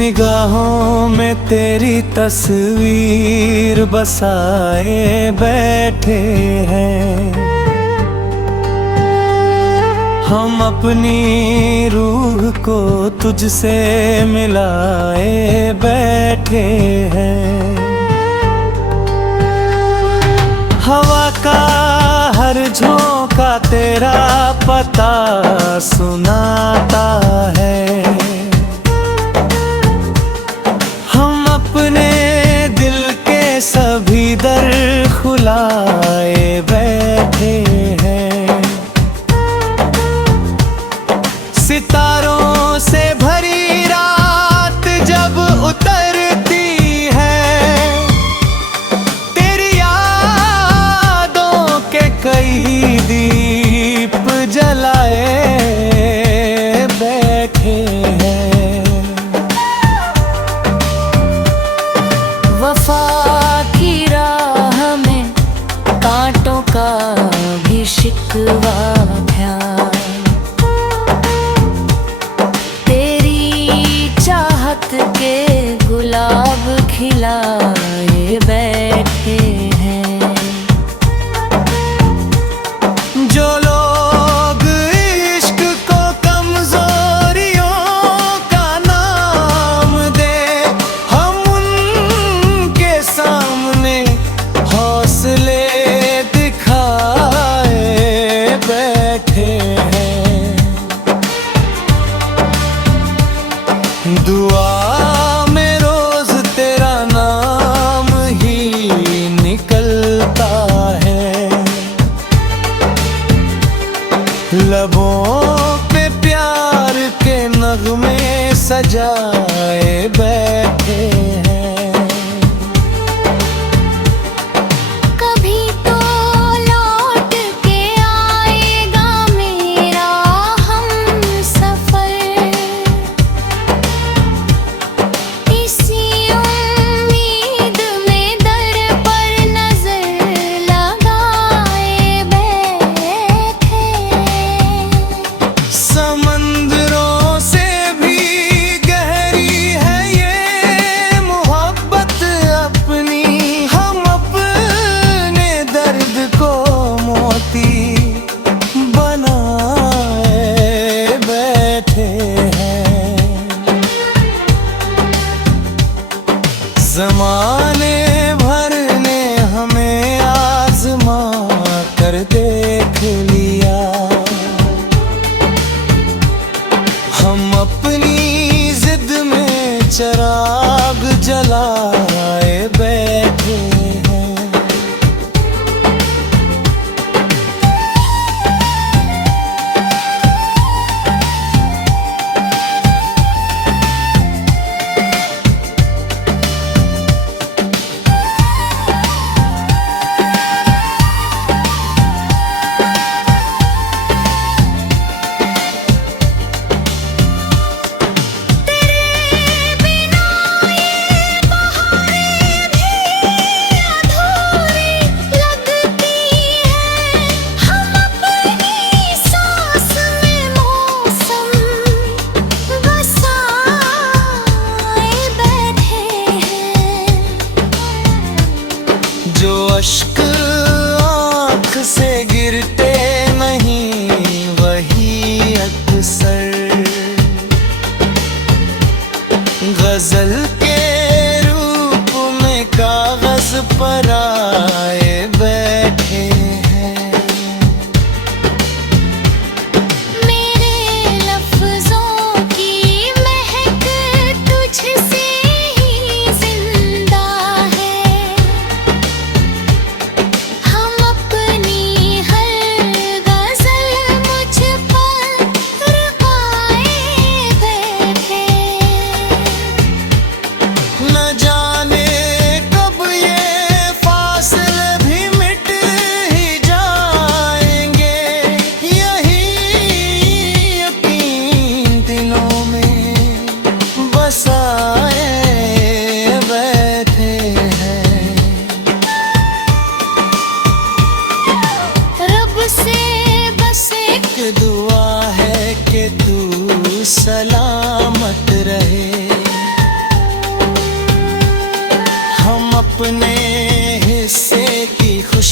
निगाहों में तेरी तस्वीर बसाए बैठे हैं। हम अपनी रूह को तुझसे मिलाए बैठे हैं। हवा का हर झोंका तेरा पता सुनाता है। हम अपने दिल के सभी दर खुलाए बैठे हैं। सितारों से भरी रात जब उतरती है, तेरी यादों के कई दीप जलाए बैठे हैं। वफा की राह में कांटों का भी शिकवा था। के गुलाब खिलाए बैठे हैं। जो लोग इश्क को कमजोरियों का नाम दे, हम उनके सामने हौसले दिखाए बैठे हैं। दुआ में रोज तेरा नाम ही निकलता है। लबों पे प्यार के नगमे सजाए बैठे हैं। कभी तो लौट के आएगा मेरा हमसफर, इसी उम्मीद में दर पर नजर लगाए बैठे। समंदरों से भी गहरी है ये मोहब्बत अपनी। हम अपने दर्द को मोती बनाए बैठे हैं। ज़माने भर ने हमें आज़मा कर देख लिया। हम अपनी जिद में चिराग जलाए बैठे हैं। जो अश्क आँख से गिरते नहीं वही अक्सर गजल के रूप में कागज पर आए बैठे हैं। मेरे लफ्जों की महक तुझसे ही जिंदा है। हम अपनी हर गजल मुझ पर रुकाए बैठे। न जाने कब ये फासले भी मिट ही जाएंगे। यही यकीन दिलों में बसाए बैठे हैं। रब से बस एक दुआ है कि तू सलामत रहे।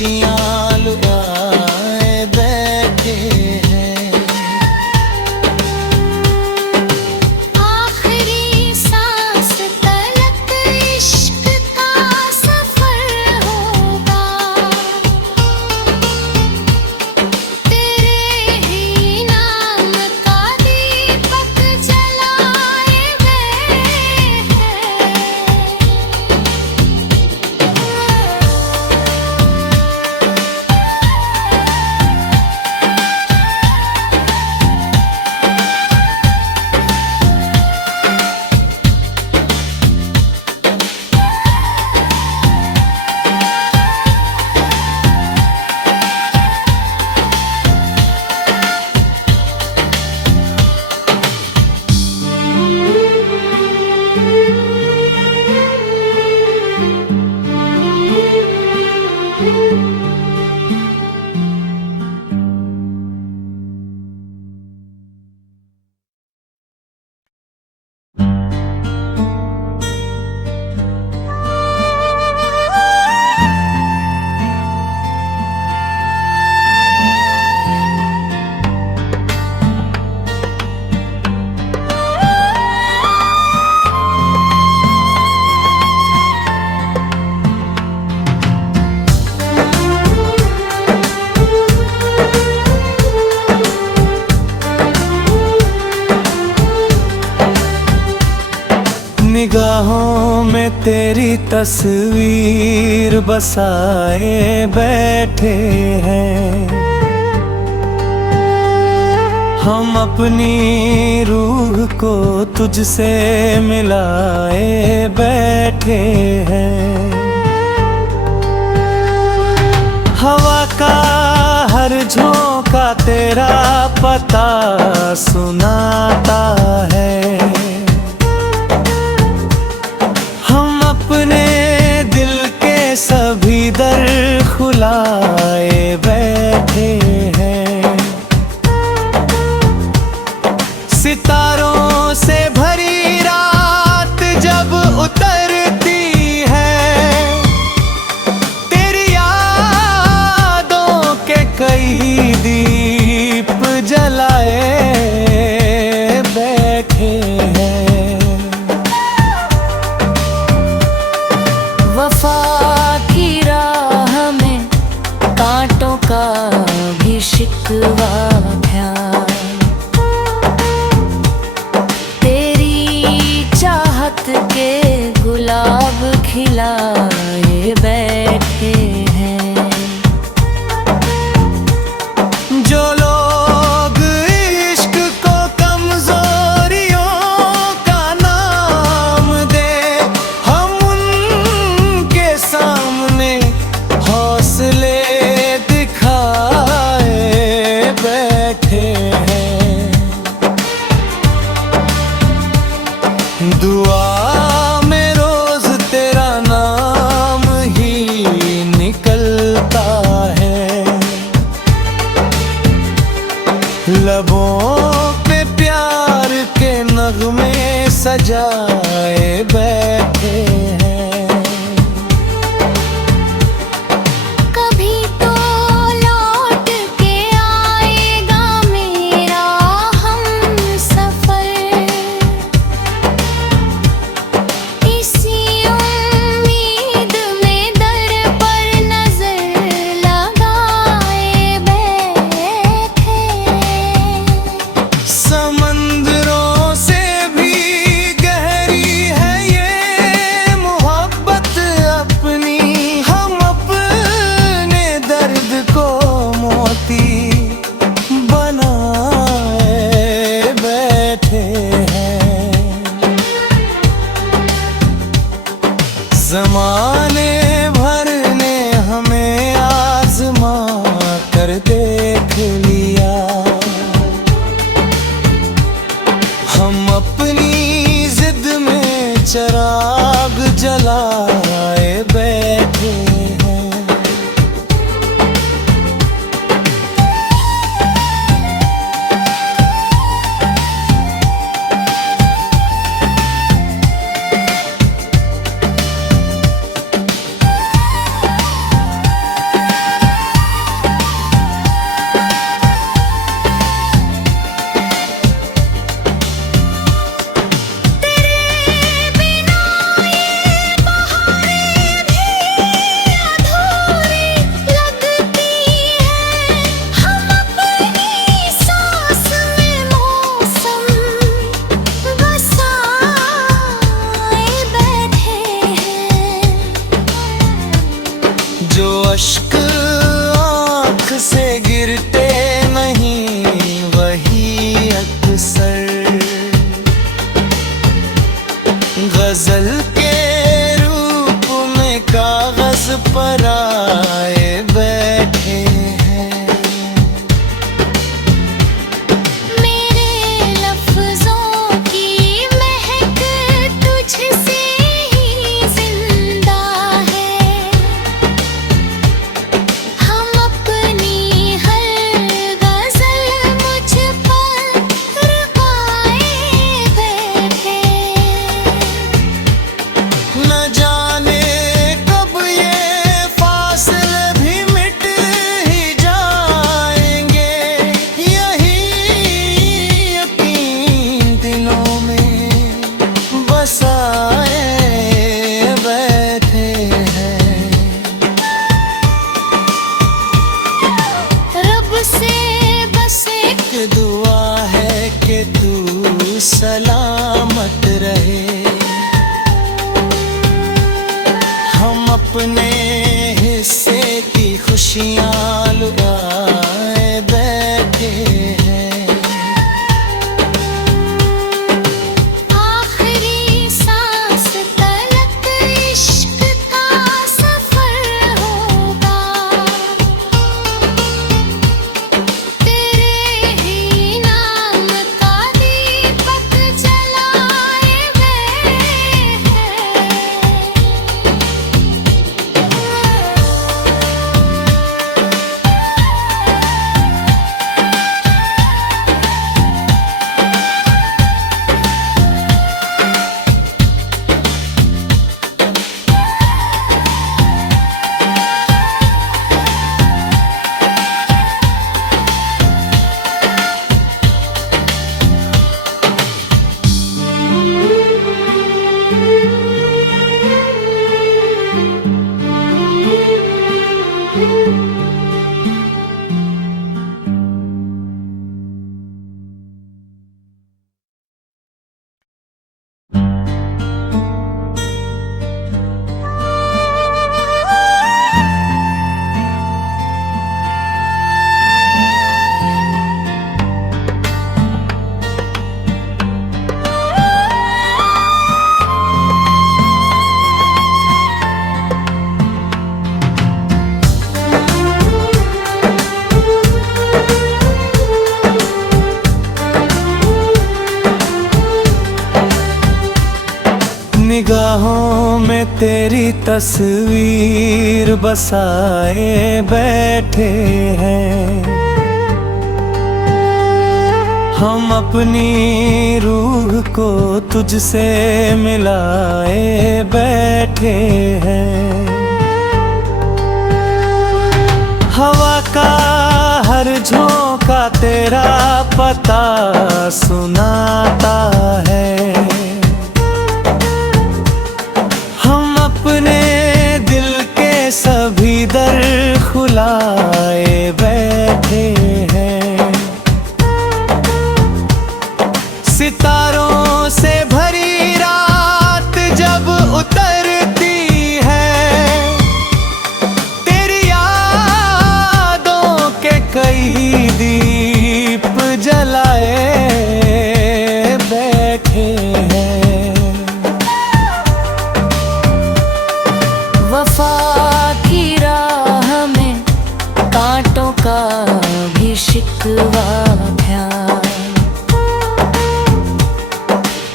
खुशियाँ लुटाए बैठे हैं। आखिरी सांस तलक इश्क का सफर होगा, तेरे ही नाम का दीपक जलाए गए हैं। निगाहों में तेरी तस्वीर बसाए बैठे हैं। हम अपनी रूह को तुझसे मिलाए बैठे हैं। हवा का हर झोंका तेरा पता सुनाता है। हम अपने दिल के सभी दर खुलाए बैठे हैं। सितारों से भरी रात जब उतरती है, तेरी यादों के कई दीप जलाए बैठे हैं। वफा की राह में कांटों का भी शिकवा था, तेरी चाहत के गुलाब खिलाए बैठे हैं। जो लोग इश्क को कमजोरियों का नाम दे, हम उनके सामने हौसले दिखाए बैठे हैं। दुआ में रोज तेरा नाम ही निकलता है। लबों पे प्यार के नगमे सजाए बैठे हैं। कभी तो लौट के आएगा मेरा हमसफर, इसी उम्मीद में दर पर नजर लगाए बैठे। समंदरों से भी गहरी है ये मोहब्बत अपनी। हम अपने दर्द को मोती बनाए बैठे हैं। ज़माने भर ने हमें आज़मा कर देख लिया। हम अपनी जिद में चिराग जलाए बैठे हैं। पर आए बैठे हैं। मेरे लफ्जों की महक तुझसे ही जिंदा है। हम अपनी हर गजल मुझ पर रुकाए बैठे। न जाने कब ये फासले भी मिट ही जाएंगे, यही यकीन दिलों में बसाए बैठे हैं। रब से बस एक एक दुआ है कि तू सलामत रहे। हम अपने हिस्से की खुशियाँ लुटाए बैठे हैं। आखिरी सांस तलक इश्क का सफर होगा। तेरे ही नाम का दीपक जलाए गए हैं। निगाहों में तेरी तस्वीर बसाए बैठे हैं। हम अपनी रूह को तुझसे मिलाए बैठे हैं। हवा का हर झोंका तेरा पता सुनाता है। हम अपने दिल के सभी दर खुलाए बैठे हैं। सितारों से भरी रात जब उतरती है, तेरी यादों के कई दीप जलाए बैठे हैं। वफा की राह में कांटों का भी शिकवा था।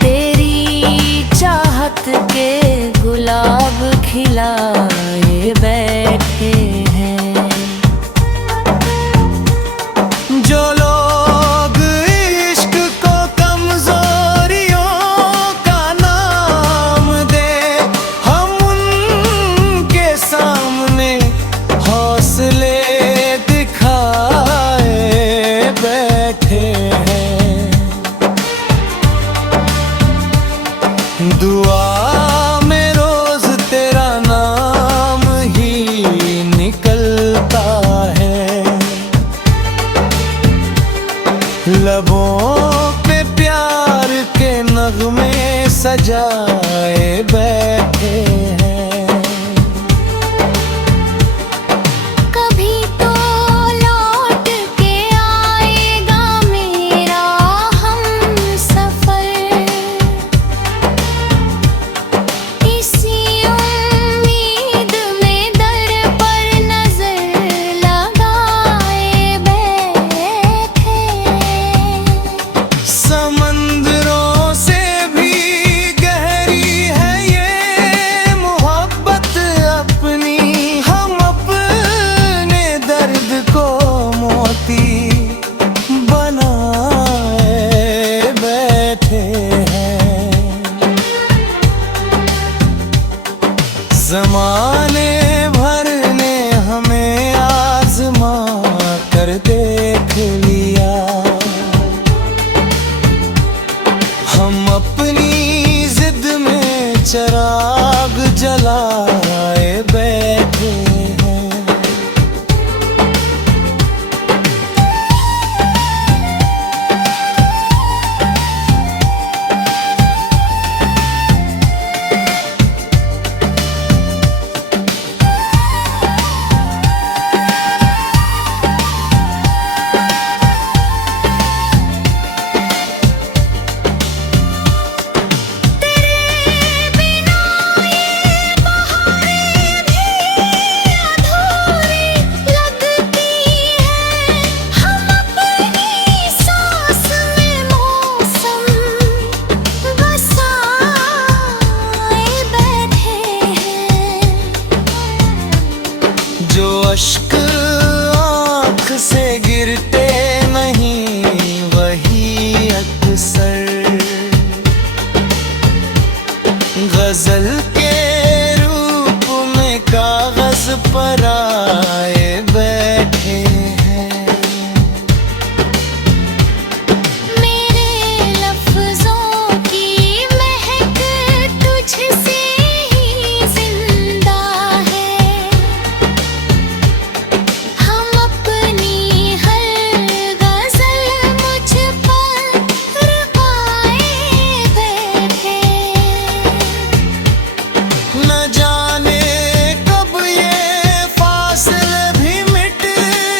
तेरी चाहत के गुलाब खिलाए बैठे हैं। जो लोग इश्क को कमजोरियों का नाम दे, हम उनके सामने हौसले दिखाए बैठे हैं। दुआ में रोज तेरा नाम ही निकलता है। लबों पे प्यार के नगमे सजाए बैठे हैं। कभी तो लौट के आएगा मेरा हमसफर। इसी उम्मीद में दर जमाने भर ने हमें आजमा कर देख लिया, हम अपनी जिद में चिराग जलाए बैठे हैं। जो अश्क आँख से गिरते नहीं वही अक्सर गजल के रूप में कागज पर आए बैठे हैं। मेरे लफ्जों की महक तुझसे ही जिंदा है, हम अपनी हर गजल मुझ पर गाए बैठे। न जाने कब ये फासले भी मिट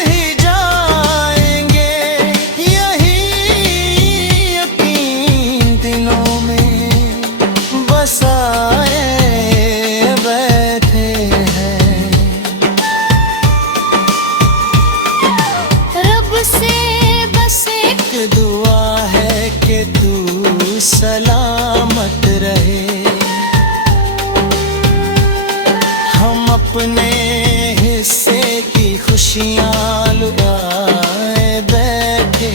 ही जाएंगे, यही यकीन दिलों में बसाए बैठे हैं। रब से बस एक दुआ है कि तू सलामत रहे, हम अपने हिस्से की खुशियाँ लुटाए बैठे